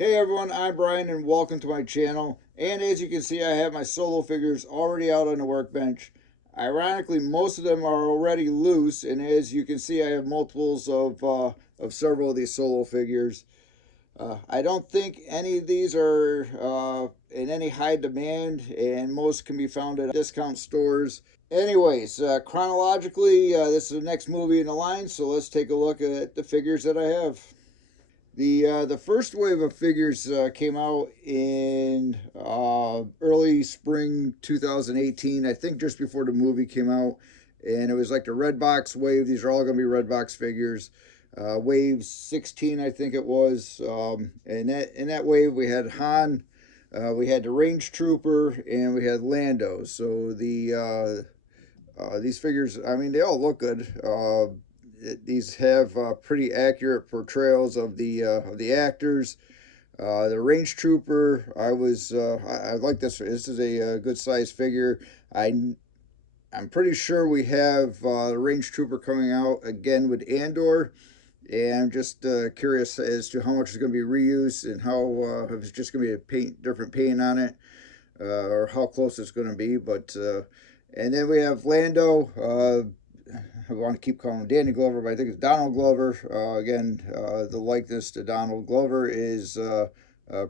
Hey everyone, I'm Brian and welcome to my channel. And as you can see, I have my solo figures already out on the workbench. Ironically, most of them are already loose, and as you can see, I have multiples of several of these solo figures. I don't think any of these are in any high demand, and most can be found at discount stores. Anyways, chronologically, this is the next movie in the line, so let's take a look at the figures that I have. The first wave of figures came out in early spring 2018, I think just before the movie came out, and it was like the red box wave. These are all going to be red box figures. Wave 16, I think it was. And in that wave, we had Han, we had the Range Trooper, and we had Lando. So these figures, I mean, they all look good. These have pretty accurate portrayals of the actors. The Range Trooper, I like this. This is a good size figure. I'm pretty sure we have the Range Trooper coming out again with Andor, and I'm just curious as to how much is going to be reused and how if it's just going to be a different paint on it, or how close it's going to be. But and then we have Lando. I want to keep calling him Danny Glover, but I think it's Donald Glover. Again, the likeness to Donald Glover is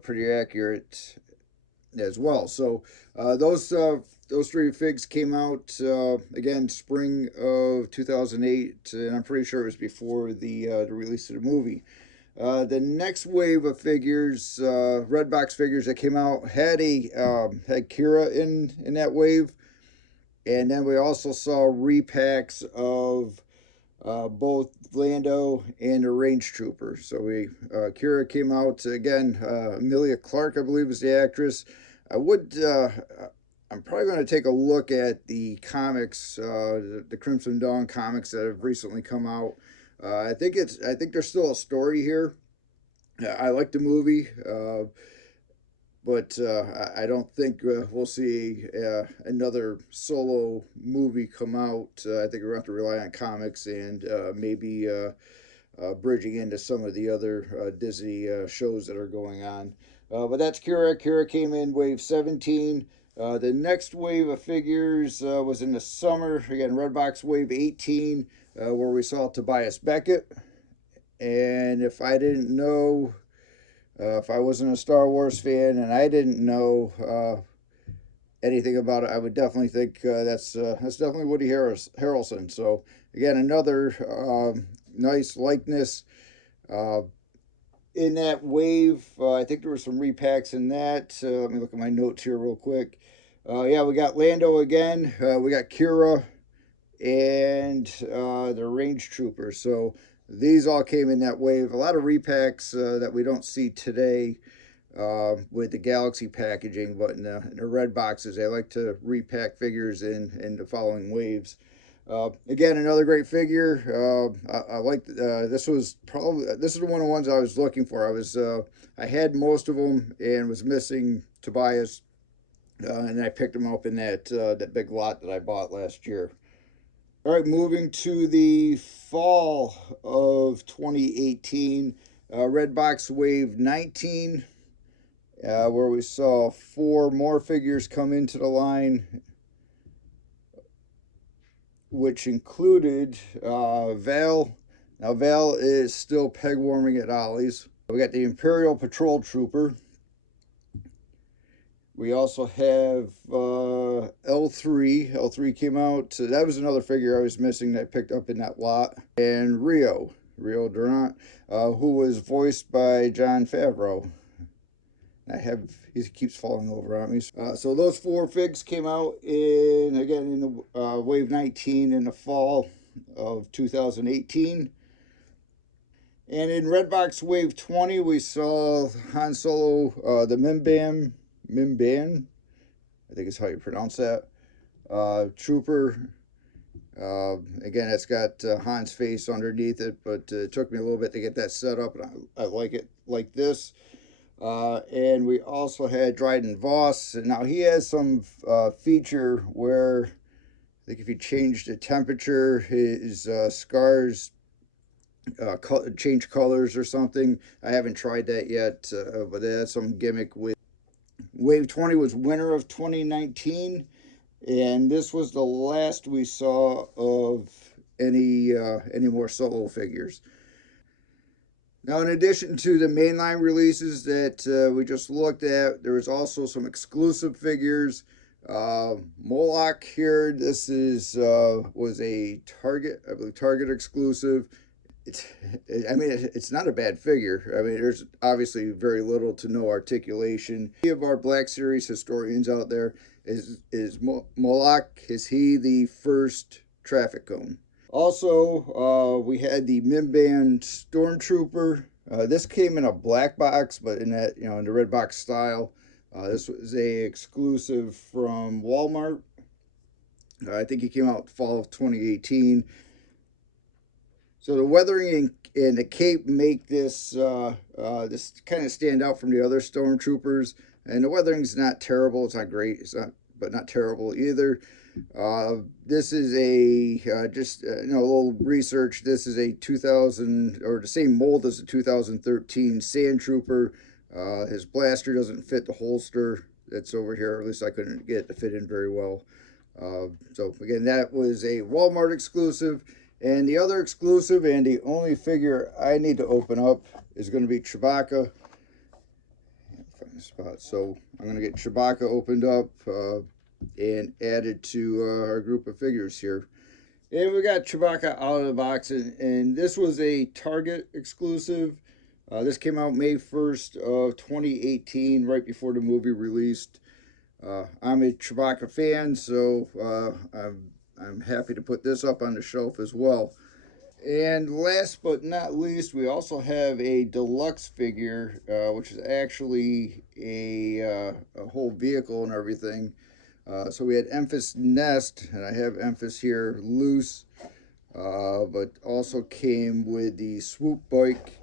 pretty accurate as well. So those three figs came out again spring of 2008, and I'm pretty sure it was before the release of the movie. The next wave of figures, red box figures that came out, had Qi'Ra in that wave. And then we also saw repacks of both Lando and the Range Trooper. So Qi'Ra came out again. Emilia Clarke, I believe, is the actress. I'm probably going to take a look at the comics, the Crimson Dawn comics that have recently come out. I think there's still a story here. I like the movie. But I don't think we'll see another solo movie come out. I think we're going to have to rely on comics and maybe bridging into some of the other Disney shows that are going on. But that's Qi'Ra. Qi'Ra came in wave 17. The next wave of figures was in the summer. Again, Redbox wave 18, where we saw Tobias Beckett. And if I wasn't a Star Wars fan and I didn't know anything about it, I would definitely think that's definitely Woody Harrelson. So again, another nice likeness in that wave. I think there were some repacks in that. Let me look at my notes here real quick. Yeah, we got Lando again. We got Qi'Ra and the Range Trooper. So these all came in that wave. A lot of repacks that we don't see today with the Galaxy packaging, but in the red boxes, they like to repack figures in the following waves. Again, another great figure. I like this is one of the ones I was looking for. I had most of them and was missing Tobias, and I picked them up in that big lot that I bought last year. All right, moving to the fall of 2018, Redbox Wave 19, where we saw 4 more figures come into the line, which included Val. Now, Val is still peg warming at Ollie's. We got the Imperial Patrol Trooper. We also have L3. L3 came out. So that was another figure I was missing that I picked up in that lot. And Rio Durant, who was voiced by Jon Favreau. He keeps falling over on me. So those 4 figs came out in the Wave 19 in the fall of 2018. And in Redbox Wave 20, we saw Han Solo, the Mimban, I think is how you pronounce that. Trooper. Again, it's got Han's face underneath it, but it took me a little bit to get that set up, and I like it like this. And we also had Dryden Vos. Now he has some feature where I think if you change the temperature, his scars change colors or something. I haven't tried that yet, but that's some gimmick with Wave 20 was winter of 2019, and this was the last we saw of any more Solo figures. Now, in addition to the mainline releases that we just looked at, there was also some exclusive figures. Moloch here, this is was a Target, I believe, Target exclusive. It's not a bad figure. I mean, there's obviously very little to no articulation. Any of our Black Series historians out there, is Moloch, is he the first traffic cone? Also, we had the Mimban Stormtrooper. This came in a black box, but in that, in the red box style. This was a exclusive from Walmart. I think he came out fall of 2018. So the weathering and the cape make this this kind of stand out from the other Stormtroopers. And the weathering's not terrible. It's not great. It's not, but not terrible either. This is a just a little research. This is a 2000, or the same mold as the 2013 Sand Trooper. His blaster doesn't fit the holster that's over here. At least I couldn't get it to fit in very well. So again, that was a Walmart exclusive. And the other exclusive, and the only figure I need to open up, is going to be Chewbacca. Find the spot. So I'm going to get Chewbacca opened up and added to our group of figures here. And we got Chewbacca out of the box, and this was a Target exclusive. This came out May 1st of 2018, right before the movie released. I'm a Chewbacca fan, so I'm happy to put this up on the shelf as well. And last but not least, we also have a deluxe figure, which is actually a whole vehicle and everything. So we had Enfys Nest, and I have Enfys here loose, but also came with the Swoop bike.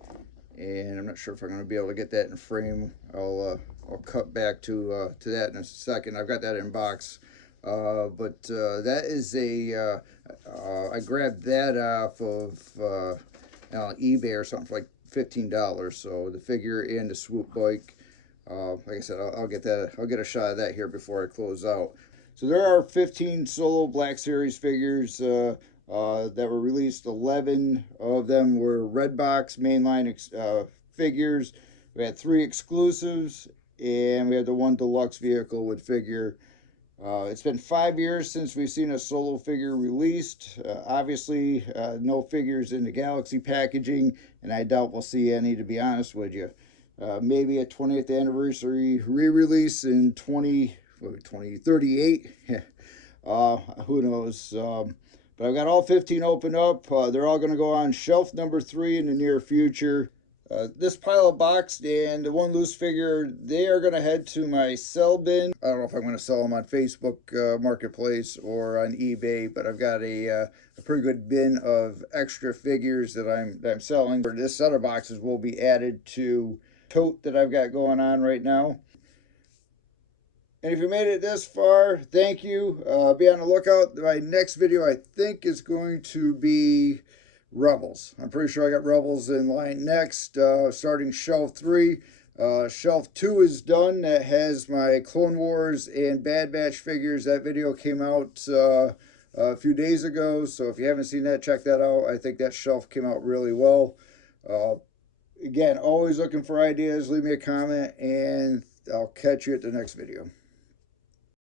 And I'm not sure if I'm going to be able to get that in frame. I'll cut back to that in a second. I've got that in box. But that is I grabbed that off of eBay or something for like $15. So the figure and the Swoop bike, like I said, I'll get that. I'll get a shot of that here before I close out. So there are 15 Solo Black Series figures that were released. 11 of them were red box mainline figures. We had 3 exclusives, and we had the 1 deluxe vehicle with figure. It's been 5 years since we've seen a Solo figure released. Obviously, no figures in the Galaxy packaging, and I doubt we'll see any, to be honest with you. Maybe a 20th anniversary re-release in 2038. Who knows? But I've got all 15 opened up. They're all going to go on shelf number 3 in the near future. This pile of boxed and the 1 loose figure, they are going to head to my sell bin. I don't know if I'm going to sell them on Facebook Marketplace or on eBay, but I've got a pretty good bin of extra figures that I'm selling. This set of boxes will be added to tote that I've got going on right now. And if you made it this far, thank you. Be on the lookout. My next video, I think, is going to be Rebels. I'm pretty sure I got Rebels in line next, starting shelf 3. Shelf 2 is done. That has my Clone Wars and Bad Batch figures. That video came out a few days ago, so if you haven't seen that, check that out. I think that shelf came out really well. Again, always looking for ideas. Leave me a comment, and I'll catch you at the next video.